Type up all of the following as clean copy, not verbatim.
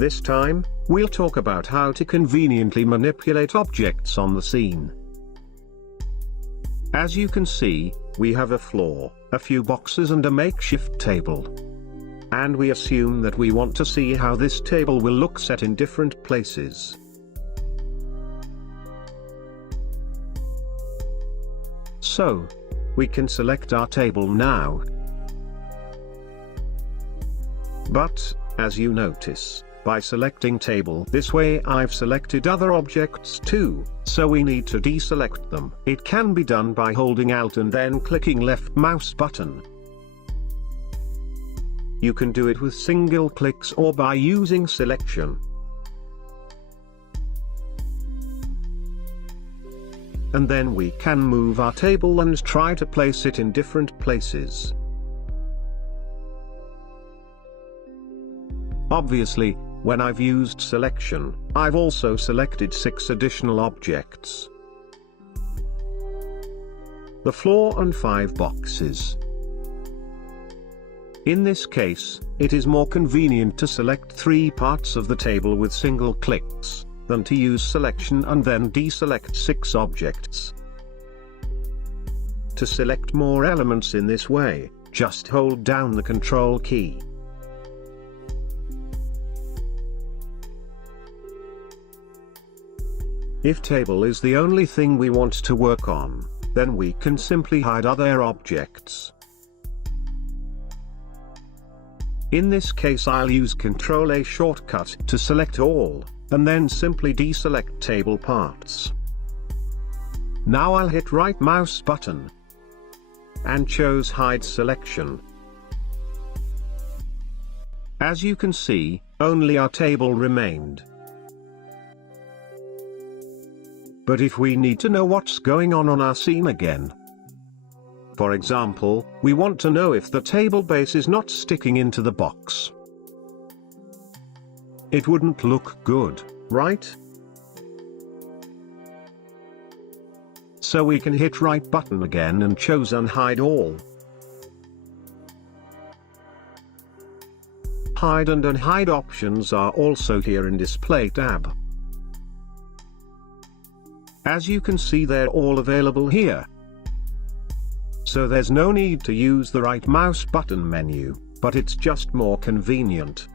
This time, we'll talk about how to conveniently manipulate objects on the scene. As you can see, we have a floor, a few boxes and a makeshift table. And we assume that we want to see how this table will look set in different places. So, we can select our table now. But, as you notice, by selecting table this way I've selected other objects too, so we need to deselect them. It can be done by holding Alt and then clicking left mouse button. You can do it with single clicks or by using selection. And then we can move our table and try to place it in different places. Obviously, when I've used selection, I've also selected 6 additional objects: the floor and 5 boxes. In this case, it is more convenient to select 3 parts of the table with single clicks, than to use selection and then deselect 6 objects. To select more elements in this way, just hold down the Control key. If table is the only thing we want to work on, then we can simply hide other objects. In this case I'll use Ctrl+A shortcut to select all, and then simply deselect table parts. Now I'll hit right mouse button and choose Hide Selection. As you can see, only our table remained. But if we need to know what's going on our scene again, for example, we want to know if the table base is not sticking into the box, it wouldn't look good, right? So we can hit right button again and choose Unhide All. Hide and unhide options are also here in Display tab. As you can see, they're all available here. So there's no need to use the right mouse button menu, but it's just more convenient.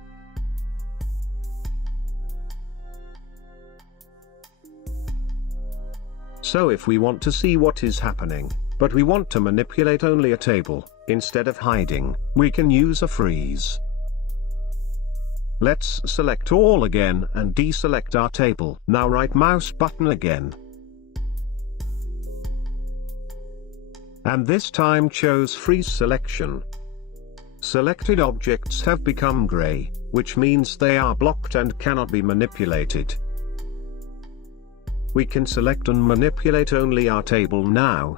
So if we want to see what is happening, but we want to manipulate only a table, instead of hiding, we can use a freeze. Let's select all again and deselect our table. Now right mouse button again. And this time chose Freeze Selection. Selected objects have become gray, which means they are blocked and cannot be manipulated. We can select and manipulate only our table now.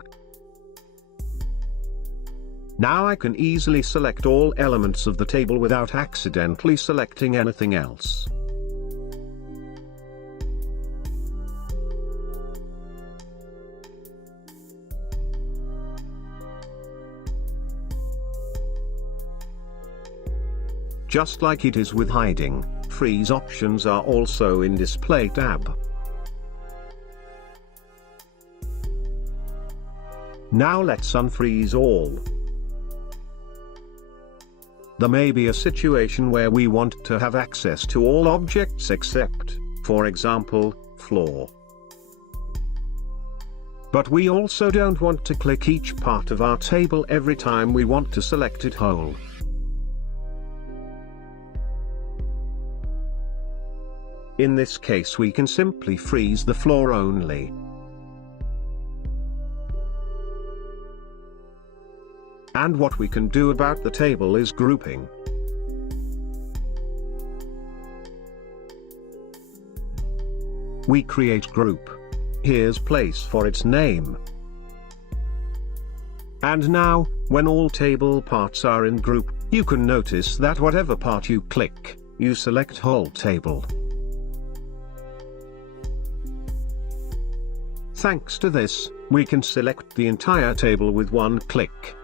Now I can easily select all elements of the table without accidentally selecting anything else. Just like it is with hiding, freeze options are also in Display tab. Now let's unfreeze all. There may be a situation where we want to have access to all objects except, for example, floor. But we also don't want to click each part of our table every time we want to select it whole. In this case we can simply freeze the floor only. And what we can do about the table is grouping. We create group. Here's place for its name. And now, when all table parts are in group, you can notice that whatever part you click, you select whole table. Thanks to this, we can select the entire table with one click.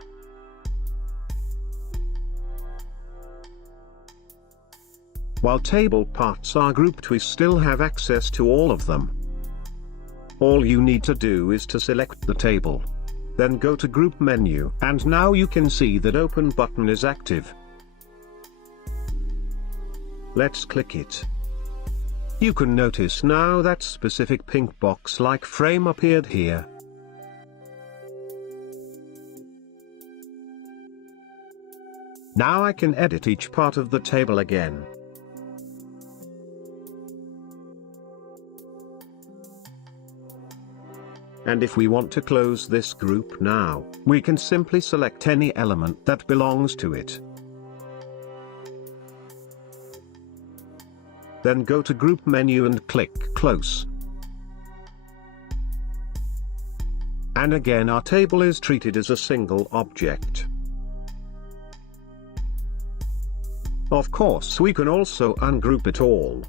While table parts are grouped, we still have access to all of them. All you need to do is to select the table. Then go to Group menu, and now you can see that Open button is active. Let's click it. You can notice now that specific pink box-like frame appeared here. Now I can edit each part of the table again. And if we want to close this group now, we can simply select any element that belongs to it. Then go to Group menu and click Close. And again our table is treated as a single object. Of course, we can also ungroup it all.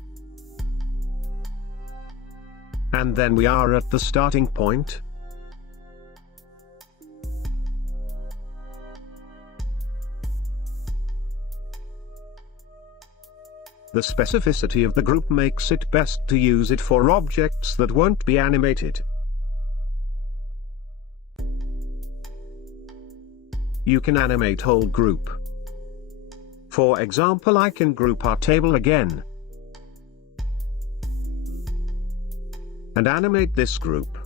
And then we are at the starting point. The specificity of the group makes it best to use it for objects that won't be animated. You can animate whole group. For example, I can group our table again and animate this group.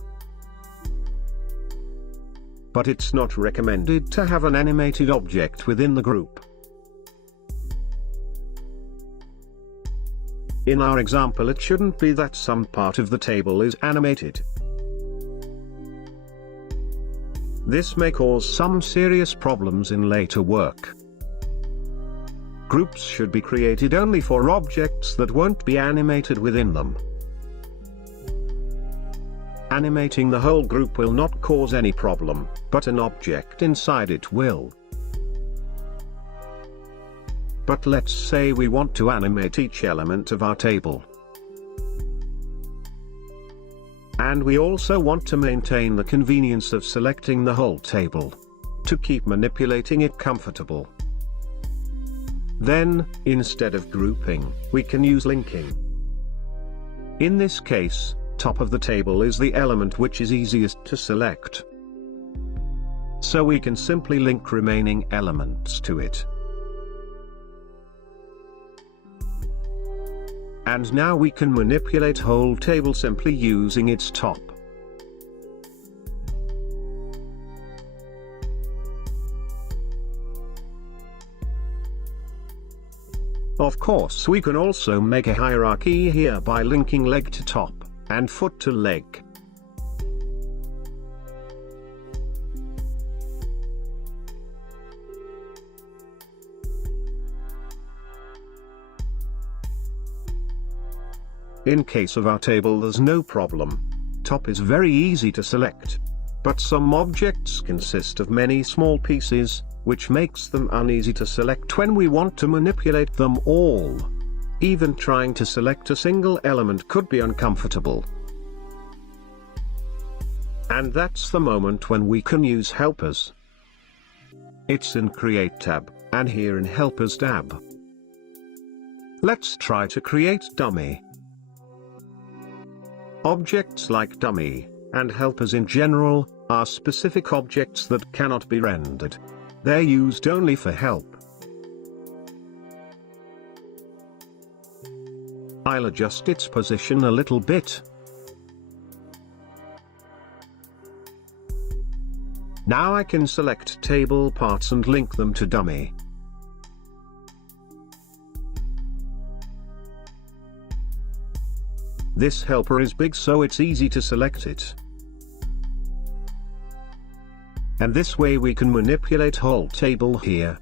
But it's not recommended to have an animated object within the group. In our example, it shouldn't be that some part of the table is animated. This may cause some serious problems in later work. Groups should be created only for objects that won't be animated within them. Animating the whole group will not cause any problem, but an object inside it will. But let's say we want to animate each element of our table. And we also want to maintain the convenience of selecting the whole table, to keep manipulating it comfortable. Then, instead of grouping, we can use linking. In this case, top of the table is the element which is easiest to select. So we can simply link remaining elements to it. And now we can manipulate whole table simply using its top. Of course, we can also make a hierarchy here by linking leg to top and foot to leg. In case of our table, there's no problem. Top is very easy to select. But some objects consist of many small pieces, which makes them uneasy to select when we want to manipulate them all. Even trying to select a single element could be uncomfortable. And that's the moment when we can use helpers. It's in Create tab, and here in Helpers tab. Let's try to create dummy. Objects like dummy, and helpers in general, are specific objects that cannot be rendered. They're used only for help. I'll adjust its position a little bit. Now I can select table parts and link them to dummy. This helper is big, so it's easy to select it. And this way we can manipulate whole table here.